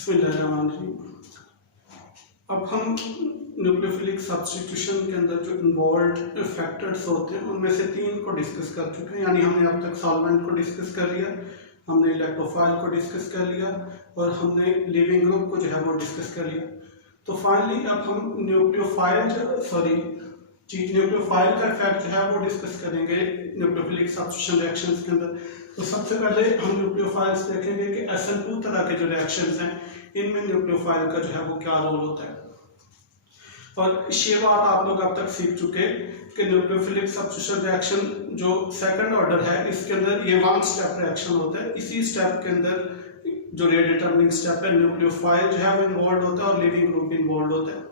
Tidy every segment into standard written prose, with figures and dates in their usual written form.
बिस्मिल्लाहिर्रहमानिर्रहीम। अब हम न्यूक्लियोफिलिक सब्स्टिट्यूशन के अंदर जो इन्वॉल्व फैक्टर्स होते हैं उनमें से 3 को डिस्कस कर चुके हैं। यानी हमने अब तक सॉल्वेंट को डिस्कस कर लिया, हमने इलेक्ट्रोफाइल को डिस्कस कर लिया और हमने लिविंग ग्रुप को जो है वो डिस्कस कर लिया। तो फाइनली अब हम न्यूक्लियोफाइल का इफेक्ट जो है वो डिस्कस करेंगे न्यूक्लियोफिलिक सब्स्टिट्यूशन रिएक्शंस के अंदर। तो सबसे पहले हम न्यूक्लियोफाइल्स देखेंगे कि SN2 तरह के जो रिएक्शंस हैं इनमें न्यूक्लियोफाइल का जो है वो क्या रोल होता है। और ये बात आप लोग अब तक सीख चुके कि न्यूक्लियोफिलिक सब्स्टिट्यूशन रिएक्शन जो सेकंड ऑर्डर है इसके अंदर ये 1 स्टेप रिएक्शन होता है। इसी स्टेप के अंदर जो रेट डिटरमिनिंग स्टेप है न्यूक्लियोफाइल जो है वो इन्वॉल्व होता है और लिविंग ग्रुप इन्वॉल्व होता है।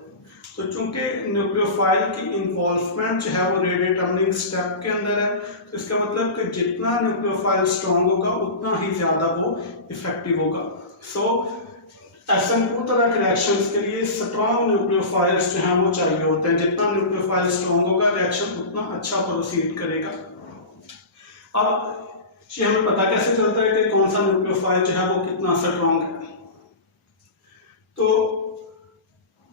तो चूंकि न्यूक्लियोफाइल की इन्वॉल्वमेंट जो है वो रेट डिटरमिनिंग स्टेप के अंदर है, तो इसका मतलब कि जितना न्यूक्लियोफाइल स्ट्रॉन्ग होगा उतना ही ज्यादा वो इफेक्टिव होगा। सो SN2 तरह के रिएक्शंस के लिए स्ट्रॉन्ग न्यूक्लियोफाइल्स जो हैं वो चाहिए होते हैं। जितना न्यूक्लियोफाइल स्ट्रॉन्ग होगा रिएक्शन उतना अच्छा प्रोसीड करेगा। अब ये हमें पता कैसे चलता है कि कौन सा न्यूक्लियोफाइल जो है वो कितना स्ट्रॉन्ग है। तो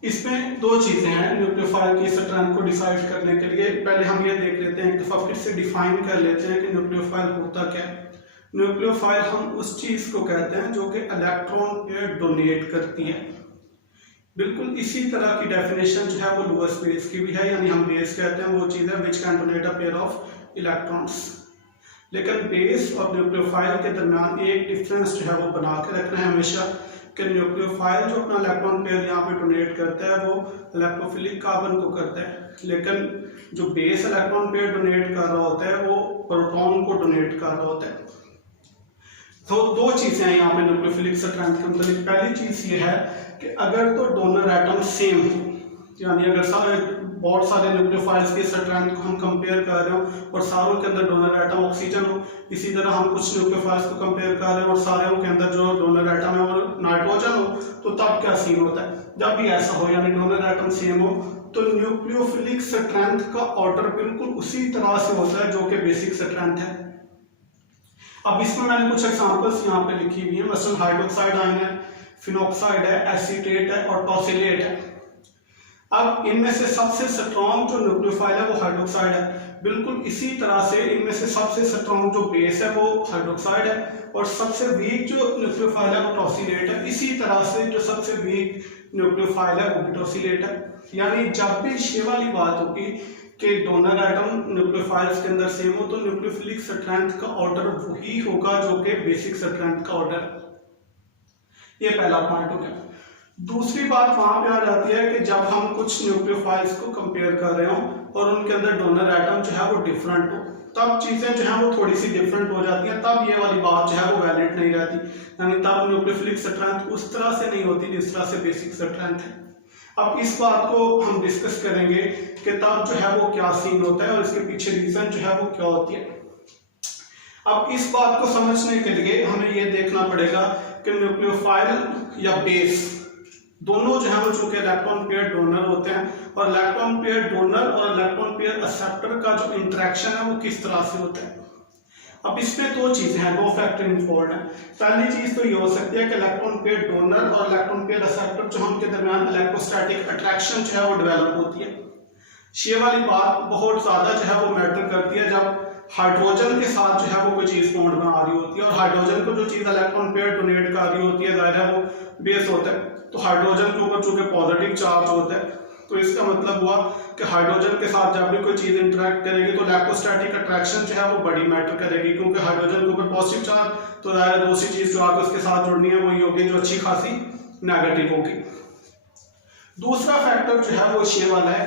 इसमें 2 चीजें हैं न्यूक्लियोफाइल की स्ट्रेंथ को डिसाइड करने के लिए। पहले हम ये देख लेते हैं, एक दफा फिर से डिफाइन कर लेते हैं कि न्यूक्लियोफाइल होता क्या है। न्यूक्लियोफाइल हम उस चीज को कहते हैं जो कि इलेक्ट्रॉन पेयर डोनेट करती है। बिल्कुल इसी तरह की डेफिनेशन जो है वो लुईस बेस की भी है, यानी हम बेस कहते हैं वो चीज है which can donate a pair of electrons. लेकिन बेस और न्यूक्लियोफाइल के दरमियान एक डिफरेंस जो है वो बना के रखना है हमेशा कि न्यूक्लियोफाइल जो अपना इलेक्ट्रॉन पेयर यहाँ पे डोनेट करता है वो इलेक्ट्रोफिलिक कार्बन को करता है, लेकिन जो बेस इलेक्ट्रॉन पेयर डोनेट कर रहा होता है वो प्रोटॉन को डोनेट कर रहा होता है। तो 2 चीजें हैं यहाँ पे न्यूक्लियोफिलिक स्ट्रेंथ के मतलब। पहली चीज ये है कि अगर तो डोनर एटम सेम हो, यानी अगर बहुत सारे न्यूक्लियोफाइल्स के स्ट्रेंथ को हम कंपेयर कर रहे हो और सारों के अंदर डोनर एटम ऑक्सीजन हो, इसी तरह हम कुछ न्यूक्लियोफाइल्स को कंपेयर कर रहे हैं और सारों के अंदर जो डोनर एटम है वो नाइट्रोजन हो, तो तब क्या सीन होता है। जब भी ऐसा हो यानी डोनर एटम सेम हो तो न्यूक्लियोफिलिक स्ट्रेंथ का ऑर्डर बिल्कुल उसी तरह से होता है जो कि बेसिक स्ट्रेंथ है। अब इसमें मैंने कुछ एग्जांपल्स यहाँ पे लिखी हुई है, मसलन हाइड्रोक्साइड आयन है, फिनॉक्साइड है, एसीटेट है और टॉसिलेट है। अब इनमें से सबसे स्ट्रॉन्ग जो न्यूक्लियोफाइल है वो हाइड्रोक्साइड है। बिल्कुल इसी तरह से इनमें से सबसे स्ट्रॉन्ग जो बेस है वो हाइड्रोक्साइड है और सबसे वीक जो न्यूक्लियोफाइल है वो टॉसिलेट है। इसी तरह से जो सबसे वीक न्यूक्लियोफाइल है वो भी टॉसिलेट है। यानी जब भी ये वाली बात होगी कि डोनर एटम न्यूक्लियोफाइल्स के अंदर सेम हो तो न्यूक्लियोफिलिक स्ट्रेंथ का ऑर्डर वही होगा जो कि बेसिक स्ट्रेंथ का ऑर्डर है। ये पहला पॉइंट हो गया। दूसरी बात वहां पे आ जाती है कि जब हम कुछ न्यूक्लियोफाइल्स को कंपेयर कर रहे हो और उनके अंदर डोनर एटम जो है वो डिफरेंट हो, तब चीजें जो है वो थोड़ी सी डिफरेंट हो जाती हैं। तब ये वाली बात जो है वो वैलिड नहीं रहती, यानी तब न्यूक्लियोफिलिक स्ट्रेंथ उस तरह से नहीं होती जिस तरह से बेसिक स्ट्रेंथ है। अब इस बात को हम डिस्कस करेंगे कि तब जो है वो क्या सीन होता है और इसके पीछे रीजन जो है वो क्या होती है। अब इस बात को समझने के लिए हमें ये देखना पड़ेगा कि न्यूक्लियोफाइल या बेस दोनों जो है वो चूंकि इलेक्ट्रॉन पेयर डोनर होते हैं और इलेक्ट्रॉन पेयर डोनर और इलेक्ट्रॉन पेयर एक्सेप्टर का जो इंटरेक्शन है वो किस तरह से होता है। अब इसमें 2 चीजें हैं, 2 फैक्टर इन्वॉल्व हैं। पहली चीज तो ये हो सकती है कि इलेक्ट्रॉन पेयर डोनर और इलेक्ट्रॉन पेयर एक्सेप्टर जो उनके दरमियान इलेक्ट्रोस्टैटिक अट्रैक्शन जो है वो डेवलप होती है। ये वाली बात बहुत ज्यादा जो है वो मैटर करती है जब हाइड्रोजन के साथ जो है वो कोई चीज बॉन्ड बना रही होती है और हाइड्रोजन को जो चीज इलेक्ट्रॉन पेयर डोनेट कर रही होती है जाहिर है वो बेस होता है। तो हाइड्रोजन के ऊपर चूंकि पॉजिटिव चार्ज होता है तो इसका मतलब हुआ कि हाइड्रोजन के साथ जब भी कोई चीज इंटरेक्ट करेगी तो इलेक्ट्रोस्टैटिक अट्रैक्शन जो है वो बड़ी मैटर करेगी, क्योंकि हाइड्रोजन के ऊपर पॉजिटिव चार्ज तो जाहिर दूसरी चीज जो आगे उसके साथ जुड़नी है वही होगी जो अच्छी खासी नेगेटिव होगी। दूसरा फैक्टर जो है वो ये वाला है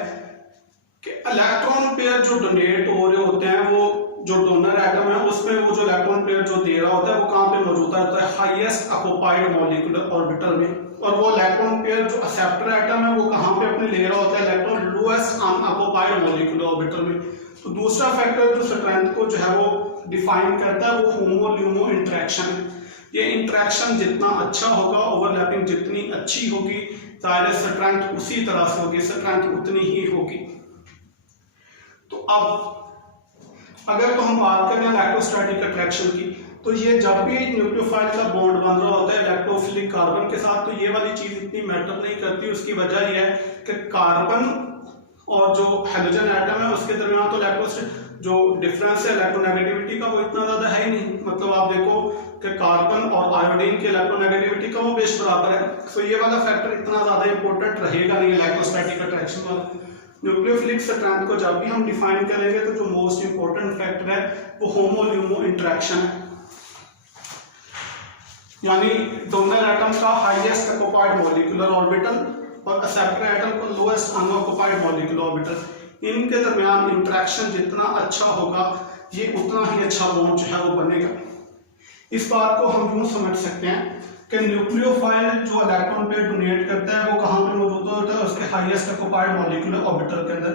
कि इलेक्ट्रॉन पेयर जो डोनेट हो रहे होते हैं वो जो डोनर एटम है उसमें वो जो इलेक्ट्रॉन पेयर जो दे रहा होता है वो कहाँ पे मौजूद होता है, हाईएस्ट ऑक्युपाइड मॉलिक्यूलर ऑर्बिटल में। और वो इलेक्ट्रॉन पेयर जो एक्सेप्टर एटम है वो कहाँ पे अपने ले रहा होता है, electron lowest unoccupied molecular orbital में। तो दूसरा फैक्टर जो स्ट्रेंथ को जो है वो डिफाइन करता है वो होमो ल्यूमो इंटरेक्शन है। ये इंटरेक्शन जितना अच्छा होगा, ओवरलैपिंग जितनी अच्छी होगी, जाहिर स्ट्रेंथ उसी तरह से होगी, स्ट्रेंथ उतनी ही होगी। तो अब अगर तो हम बात करें इलेक्ट्रोस्टैटिक अट्रैक्शन की, तो तो ये जब भी न्यूक्लियोफाइल का बॉन्ड बन रहा होता है इलेक्ट्रोफिलिक कार्बन के साथ, तो ये वाली चीज इतनी मैटर नहीं करती। उसकी वजह यह है कि कार्बन और जो हाइड्रोजन एटम है उसके दरमियान तो इलेक्ट्रो जो डिफरेंस है इलेक्ट्रोनेगेटिविटी का वो इतना ज्यादा है ही नहीं। मतलब आप देखो कि कार्बन और आयोडीन की इलेक्ट्रोनेगेटिविटी का वो बेश बराबर है। तो ये वाला फैक्टर इतना ज्यादा इंपॉर्टेंट रहेगा नहीं इलेक्ट्रोस्टैटिक अट्रैक्शन वाला। न्यूक्लियोफिलिक स्ट्रेंथ को जब भी हम डिफाइन करेंगे तो जो मोस्ट इंपॉर्टेंट फैक्टर है वो होमो-ल्यूमो इंटरेक्शन है, यानी डोनर एटम का हाईएस्ट ऑक्युपाइड मॉलिक्यूलर ऑर्बिटल और एक्सेप्टर एटम का लोएस्ट अनऑक्युपाइड मॉलिक्यूलर ऑर्बिटल, इनके दरमियान इंटरेक्शन जितना अच्छा होगा ये उतना ही अच्छा बॉन्ड जो है वो बनेगा। इस बात को हम यूं समझ सकते हैं कि न्यूक्लियोफाइल जो इलेक्ट्रॉन पेयर डोनेट करता है वो कहाँ पे मौजूद होता है, उसके हाईएस्ट ऑक्युपाइड मॉलिक्यूलर ऑर्बिटल के अंदर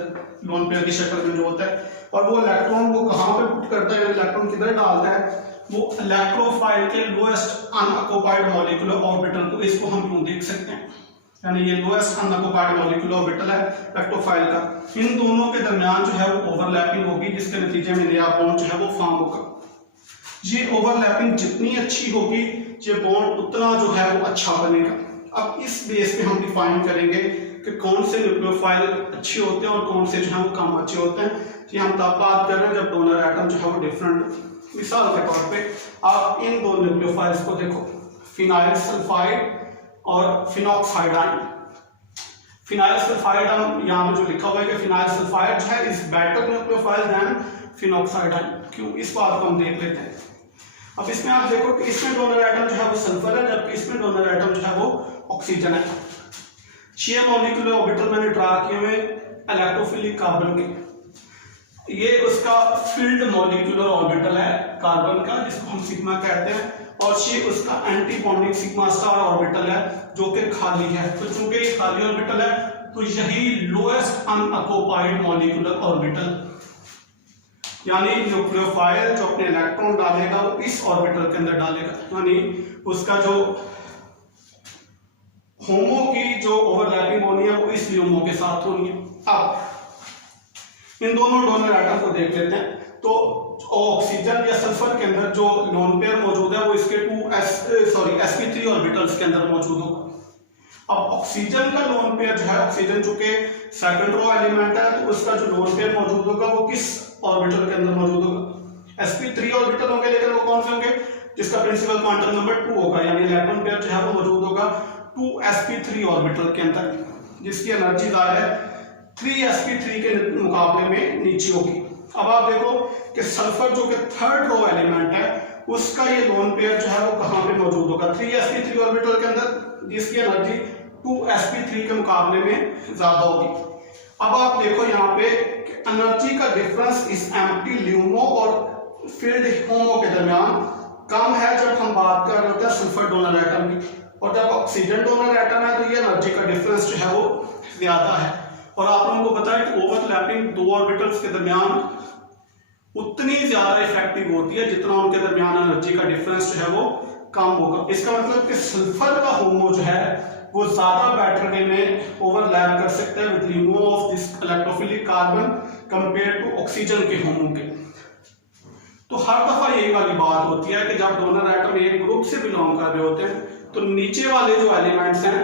लोन पेयर की शक्ल में जो होता है। और वो इलेक्ट्रॉन को कहाँ पे पुट करता है, इलेक्ट्रॉन किधर डालता है, वो इलेक्ट्रोफाइल के लोएस्ट अनऑक्युपाइड मॉलिक्यूलर ऑर्बिटल को, इसको हम यूं देख सकते हैं, यानी ये लोएस्ट अनऑक्युपाइड मॉलिक्यूलर ऑर्बिटल है इलेक्ट्रोफाइल का। इन दोनों के दरमियान जो है वो ओवरलैपिंग होगी, जिसके नतीजे में नया बॉन्ड जो है वो फॉर्म होगा। ये ओवरलैपिंग जितनी अच्छी होगी ये बॉन्ड उतना जो है वो अच्छा बनेगा। अब इस बेस पे हम डिफाइन करेंगे कि कौन से न्यूक्लियोफाइल अच्छे होते हैं और कौन से जो है वो कम अच्छे होते हैं। ये हम तब बात कर रहे हैं जब डोनर एटम जो है वो डिफरेंट। मिसाल के तौर पे आप इन दो न्यूक्लियोफाइल्स को देखो, फिनाइल सल्फाइड और फिनॉक्साइडाइन। फिनाइल सल्फाइड हम यहाँ पे जो लिखा हुआ है कि फिनाइल सल्फाइड जो है इज बेटर न्यूक्लियोफाइल देन फिनॉक्साइडाइन। क्यों, इस बात को हम देख लेते हैं। अब इसमें आप देखो कि इसमें डोनर एटम जो है वो सल्फर है, जबकि इसमें डोनर एटम जो है वो ऑक्सीजन है। 6 मॉलिक्यूलर ऑर्बिटल मैंने ड्रा किए हुए इलेक्ट्रोफिलिक कार्बन के। ये उसका फील्ड मॉलिक्यूलर ऑर्बिटल है कार्बन का, जिसको हम सिग्मा कहते हैं, और ये उसका anti bonding sigma star orbital है जो कि खाली है। तो चूंकि ये खाली ऑर्बिटल है तो यही लोएस्ट अनऑक्युपाइड मॉलिक्यूलर ऑर्बिटल, यानी न्यूक्लियोफाइल जो अपने इलेक्ट्रॉन डालेगा वो इस ऑर्बिटल के अंदर डालेगा, यानी उसका जो होमो की जो ओवरलैपिंग होनी है वो इस ल्यूमो के साथ होनी है। अब इन दोनों डोनर एटम को देख लेते हैं। तो ऑक्सीजन या सल्फर के अंदर जो लोन पेयर मौजूद है वो इसके sp3 ऑर्बिटल्स के अंदर मौजूद होगा। अब ऑक्सीजन का लोन पेयर जो है, ऑक्सीजन चूंकि सेकंड रो एलिमेंट है तो उसका जो लोन पेयर मौजूद होगा वो किस ऑर्बिटल के अंदर मौजूद होगा, sp3 ऑर्बिटल होंगे। लेकिन वो कौन से होंगे, जिसका प्रिंसिपल क्वांटम नंबर 2 होगा, यानी इलेक्ट्रॉन पेयर जो है वो मौजूद होगा 2sp3 ऑर्बिटल के अंदर, जिसकी एनर्जी ज़्यादा है 3sp3 के मुकाबले में नीचे होगी। अब आप देखो कि सल्फर जो कि थर्ड रो एलिमेंट है उसका ये लोन पेयर जो है वो कहाँ पे मौजूद होगा, 3sp3 ऑर्बिटल के अंदर, जिसकी एनर्जी 2sp3 के मुकाबले में ज्यादा होगी। अब आप देखो यहाँ पे एनर्जी का डिफरेंस इस एम्प्टी ल्यूमो और फील्ड होमो के दरमियान कम है जब हम बात कर रहे होते हैं सल्फर डोनर एटम की, और जब ऑक्सीजन डोनर एटम है तो ये एनर्जी का डिफरेंस जो है वो ज्यादा है। और आप लोगों को पता है कि ओवरलैपिंग दो ऑर्बिटल्स के दरमियान उतनी ज्यादा इफेक्टिव होती है जितना उनके दरमियान एनर्जी का डिफरेंस जो है वो कम होगा। इसका मतलब कि सल्फर का होमो जो है वो ज्यादा बेटर वे में ओवरलैप कर सकता है with LUMO of this electrophilic carbon compare to oxygen के होमो के। तो हर दफा यही वाली बात होती है कि जब डोनर एटम एक ग्रुप से बिलोंग कर रहे होते हैं तो नीचे वाले जो एलिमेंट्स हैं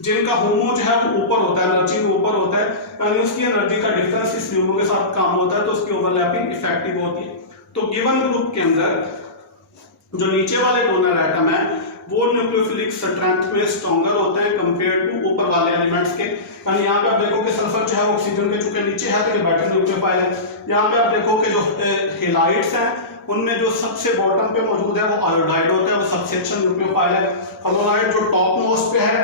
जिनका होमो जो है वो ऊपर होता है, एनर्जी में ऊपर होता है, यानी उसकी एनर्जी का डिफरेंस इस ल्यूमो के साथ कम होता है, तो उसकी ओवरलैपिंग इफेक्टिव होती है। तो गिवन ग्रुप के अंदर जो नीचे वाले डोनर एटम है वो न्यूक्लियोफिलिक स्ट्रेंथ में स्ट्रॉन्गर होते हैं कंपेयर टू ऊपर वाले एलिमेंट्स के। यानी यहाँ पे आप देखो कि सल्फर जो है ऑक्सीजन के चूंकि नीचे है तो ये बेटर न्यूक्लियोफाइल है। यहाँ पे आप देखो कि जो हेलाइड्स हैं उनमें जो सबसे बॉटम पे मौजूद है वो आयोडाइड होता है, वो सबसे अच्छा न्यूक्लियोफाइल है। हलोराइड जो टॉप मोस्ट पे है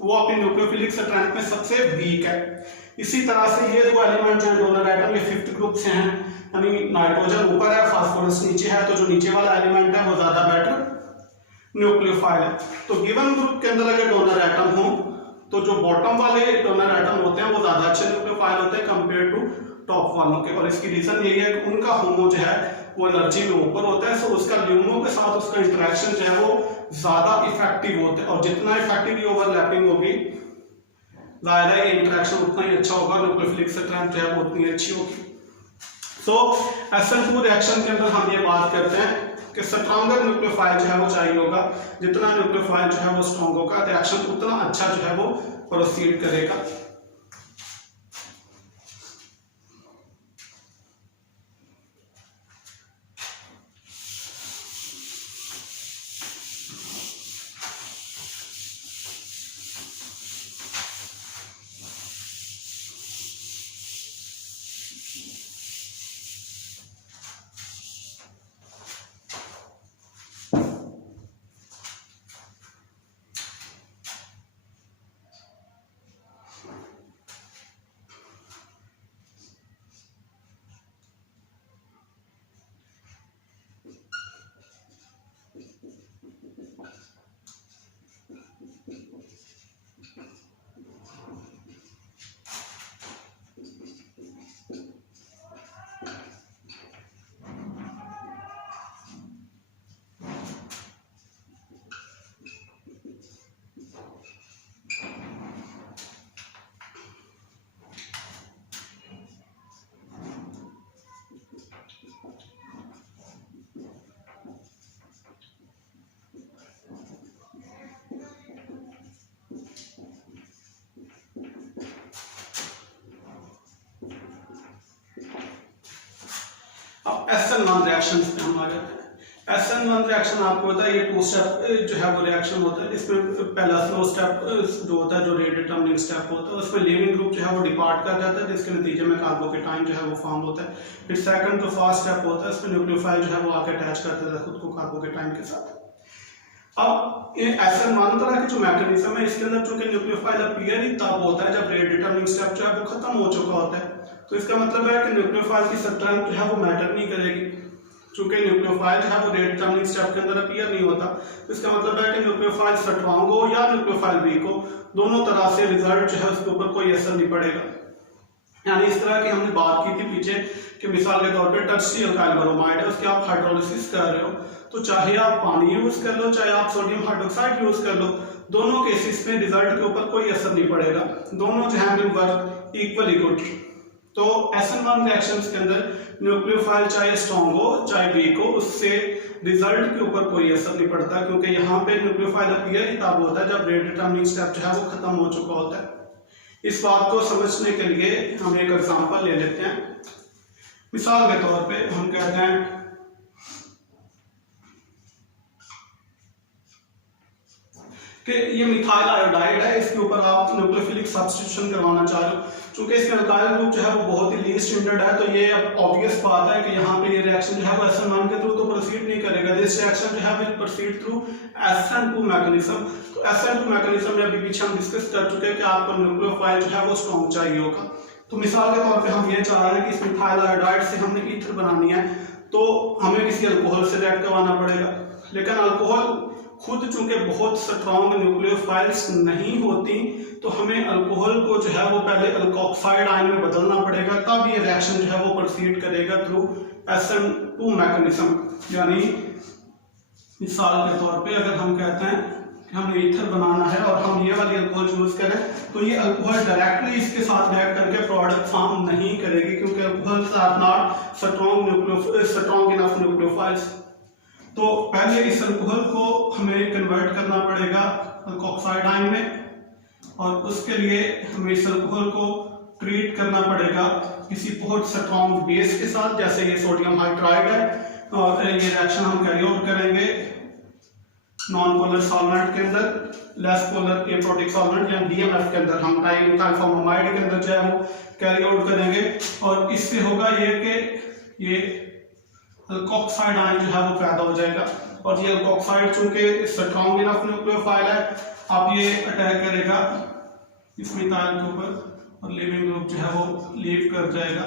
वो अपनी न्यूक्लियोफिलिक स्ट्रेंथ में सबसे वीक है। इसी तरह से ये दो एलिमेंट जो है डोनर एटम के फिफ्थ ग्रुप से हैं, यानी नाइट्रोजन ऊपर है, फास्फोरस नीचे है, तो जो नीचे वाला एलिमेंट है वो ज्यादा बेटर न्यूक्लियोफाइल है। तो गिवन ग्रुप के अंदर अगर डोनर एटम हो तो जो बॉटम वाले डोनर एटम होते हैं वो ज्यादा अच्छे न्यूक्लियोफाइल होते हैं कंपेयर टू टॉप वालों के। और इसकी रीजन यही है कि उनका होमो जो है वो एनर्जी में ऊपर होता है, सो उसका ल्यूमो के साथ उसका इंटरेक्शन जो है वो ज्यादा इफेक्टिव होता है, और जितना इफेक्टिव ओवरलैपिंग होगी ज्यादा ये इंटरेक्शन उतना ही अच्छा होगा, न्यूक्लियोफिलिक स्ट्रेंथ जो है वो उतनी अच्छी होगी। सो SN2 रिएक्शन के अंदर हम ये बात करते हैं कि स्ट्रॉन्गर न्यूक्लियोफाइल जो है वो चाहिए होगा, जितना न्यूक्लियोफाइल जो है वो स्ट्रॉन्ग होगा रिएक्शन उतना अच्छा जो है वो प्रोसीड करेगा। अब SN1 रिएक्शन पे हम आ जाते हैं। SN1 रिएक्शन आपको पता है ये टू स्टेप जो है वो रिएक्शन होता है। इसमें पहला स्लो स्टेप जो होता है, जो रेट डिटरमिनिंग स्टेप होता है, उसमें लीविंग ग्रुप जो है वो डिपार्ट कर जाता है, जिसके नतीजे में कार्बोकेटाइन जो है वो फॉर्म होता है। फिर सेकंड जो फास्ट स्टेप होता है, इसमें न्यूक्लियोफाइल जो है वो आके अटैच कर देता है खुद को कार्बोकेटाइन के साथ। अब ये SN1 तरह की जो मैकेनिज्म है, इसके अंदर चूंकि न्यूक्लियोफाइल अपीयर ही तब होता है जब रेट डिटरमिनिंग स्टेप जो है वो खत्म हो चुका होता है। तो इसका मतलब है कि न्यूक्लियोफाइल की स्ट्रेंथ जो है वो मैटर नहीं करेगी, चूंकि न्यूक्लियोफाइल जो है वो रेट डिटरमिनिंग स्टेप के अंदर अपीयर नहीं होता। तो इसका मतलब है कि न्यूक्लियोफाइल स्ट्रांग हो या न्यूक्लियोफाइल वीक हो, दोनों तरह से रिजल्ट जो है उसके ऊपर कोई असर नहीं पड़ेगा। यानी इस तरह की हमने बात की थी पीछे कि मिसाल के तौर पे टर्शियरी अल्काइल ब्रोमाइड है, उसकी आप हाइड्रोलिसिस कर रहे हो, तो चाहे आप पानी यूज कर लो, चाहे आप सोडियम हाइड्रोक्साइड यूज कर लो, दोनों केसेस में रिजल्ट के ऊपर कोई असर नहीं पड़ेगा, दोनों जो है विल वर्क इक्वली गुड। तो SN1 रिएक्शंस के अंदर न्यूक्लियोफाइल चाहे स्ट्रॉन्ग हो चाहे वीक हो, उससे रिजल्ट के ऊपर कोई असर नहीं पड़ता, क्योंकि यहाँ पे न्यूक्लियोफाइल अपीयर ही तब होता है जब रेट डिटरमिनिंग स्टेप जो है वो खत्म हो चुका होता है। इस बात को समझने के लिए हम एक एग्जांपल ले लेते हैं। मिसाल के तौर पे हम कहते हैं कि ये मिथाइल आयोडाइड है, इसके ऊपर आप न्यूक्लियोफिलिक सब्स्टिट्यूशन करवाना चाह रहे हो। चूंकि इसमें अल्काइल ग्रुप जो है वो बहुत ही लीस्ट हिंडर्ड है, तो ये अब ऑब्वियस बात है कि यहाँ पे ये रिएक्शन जो है वो SN1 के थ्रू तो प्रोसीड नहीं करेगा। दिस रिएक्शन जो है will proceed through SN2 mechanism. तो SN2 मैकेनिज्म में अभी पीछे हम डिस्कस कर चुके हैं कि आपको न्यूक्लियोफाइल जो है वो स्ट्रॉन्ग चाहिए होगा। तो मिसाल के तौर पे हम ये चाह रहे हैं कि इस मिथाइल आयोडाइड से हमने ईथर बनानी है, तो हमें किसी अल्कोहल से रिएक्ट करवाना पड़ेगा। लेकिन अल्कोहल खुद चूंकि बहुत स्ट्रॉन्ग न्यूक्लियोफाइल्स नहीं होती, तो हमें अल्कोहल को जो है वो पहले अल्कोक्साइड आयन में बदलना पड़ेगा, तब ये रिएक्शन जो है वो प्रोसीड करेगा थ्रू SN2 मैकेनिज्म। यानी मिसाल के तौर पे अगर हम कहते हैं कि हमें ईथर बनाना है और हम ये वाली अल्कोहल यूज करें, तो ये अल्कोहल डायरेक्टली इसके साथ रिएक्ट करके प्रोडक्ट फॉर्म नहीं करेगी, क्योंकि alcohols are not strong enough nucleophiles. तो पहले इस अल्कोहल को हमें कन्वर्ट करना पड़ेगा अल्कोक्साइड आयन में, और उसके लिए हमें इस अल्कोहल को ट्रीट करना पड़ेगा किसी बहुत स्ट्रॉन्ग बेस के साथ, जैसे ये सोडियम हाइड्राइड है, और ये रिएक्शन हम कैरी आउट करेंगे नॉन पोलर सॉल्वेंट के अंदर, लेस पोलर एप्रोटिक सॉल्वेंट या DMF के अंदर हम डाइमिथाइल फॉर्मामाइड के अंदर जो है वो कैरी आउट करेंगे। और इससे होगा ये कि ये अल्कोक्साइड आयन जो है वो पैदा हो जाएगा, और ये अल्कोक्साइड चूंकि स्ट्रॉन्ग इनफ न्यूक्लियोफाइल है, अब ये अटैक करेगा इस मिथाइल के ऊपर और लीविंग ग्रुप जो है वो लीव कर जाएगा,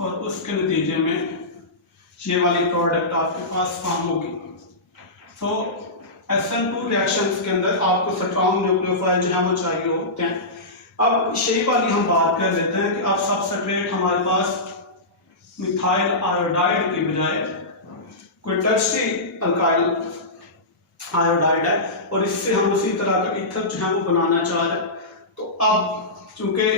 और उसके नतीजे में ये वाली प्रोडक्ट आपके पास फॉर्म होगी। तो SN2 रिएक्शंस के अंदर आपको स्ट्रॉन्ग न्यूक्लियोफाइल जो है वो चाहिए होते हैं। अब यही वाली हम बात कर लेते हैं कि अब सबस्ट्रेट हमारे पास मिथाइल आयोडाइड की बजाय कोई टर्शियरी अल्काइल आयोडाइड है, और इससे हम उसी तरह का ईथर जो है वो बनाना चाह रहे हैं। तो अब चूंकि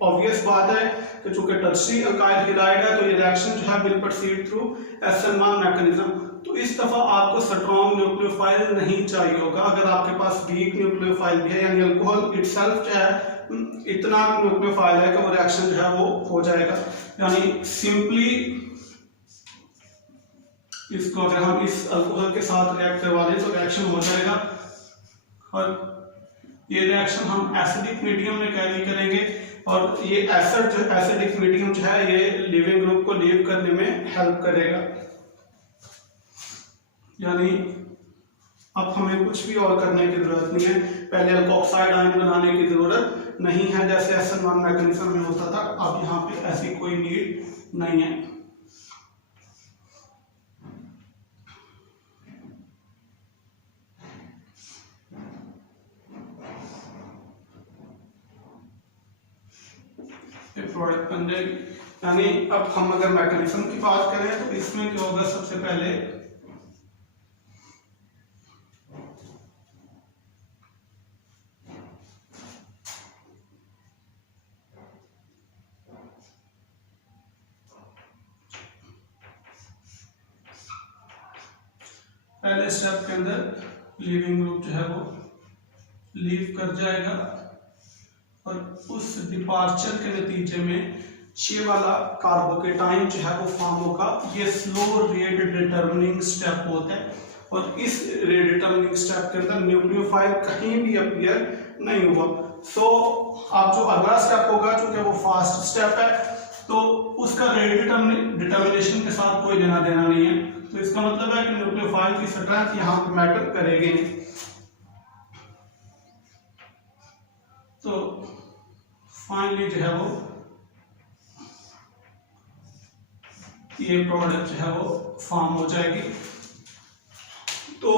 ऑब्वियस बात है कि चूंकि टर्शरी अल्काइल हैलाइड है तो ये रिएक्शन जो है will proceed through SN1 mechanism. तो इस दफा आपको स्ट्रॉन्ग न्यूक्लियोफाइल नहीं चाहिए होगा। अगर आपके पास वीक न्यूक्लियोफाइल भी है, यानी अल्कोहल इटसेल्फ जो है इतना न्यूक्लियोफाइल है कि वो रिएक्शन जो है वो हो जाएगा। यानी सिंपली इसको अगर हम इस अल्कोहल के साथ रिएक्ट करवा लें तो रिएक्शन हो जाएगा, और ये रिएक्शन हम एसिडिक मीडियम में कैरी करेंगे, और ये एसिडिक मीडियम जो है ये लिविंग ग्रुप को लीव करने में हेल्प करेगा। यानी अब हमें कुछ भी और करने की जरूरत नहीं है, पहले अल्कोक्साइड आयन बनाने की जरूरत नहीं है जैसे SN1 मैकेनिज्म में होता था। अब यहाँ पे ऐसी कोई नीड नहीं है। प्रोडक्ट बन जाएगी। यानी अब हम अगर मैकेनिज्म की बात करें तो इसमें क्या होगा, सबसे पहले पहले स्टेप के अंदर लीविंग ग्रुप जो है वो लीव कर जाएगा, और उस डिपार्चर के नतीजे में ये वाला कार्बोकेटाइन जो है वो फॉर्म होगा। ये स्लो रेट डिटरमिनिंग स्टेप होता है, और इस रेट डिटरमिनिंग स्टेप के अंदर न्यूक्लियोफाइल कहीं भी अपीयर नहीं हुआ। सो आप जो अगला स्टेप होगा, चूंकि वो फास्ट स्टेप है तो उसका रेट डिटर्मिनेशन के साथ कोई लेना देना नहीं है। तो इसका मतलब है कि न्यूक्लियोफाइल की स्ट्रेंथ यहाँ पे मैटर करेगी नहीं। तो फाइनली जो है वो ये प्रोडक्ट जो है वो फॉर्म हो जाएगी। तो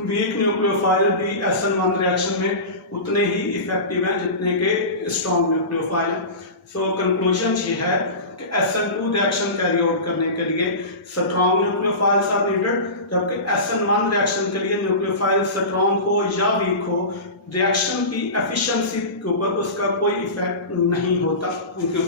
वीक न्यूक्लियोफाइल भी SN1 रिएक्शन में उतने ही इफेक्टिव हैं जितने के स्ट्रॉन्ग न्यूक्लियोफाइल हैं। सो कंक्लूजन ये है कि SN2 रिएक्शन कैरी आउट करने के लिए स्ट्रॉन्ग न्यूक्लियोफाइल्स आर नीडेड, जबकि SN1 रिएक्शन के लिए न्यूक्लियोफाइल स्ट्रॉन्ग हो या वीक हो, रिएक्शन की एफिशिएंसी के ऊपर उसका कोई इफेक्ट नहीं होता। Thank you.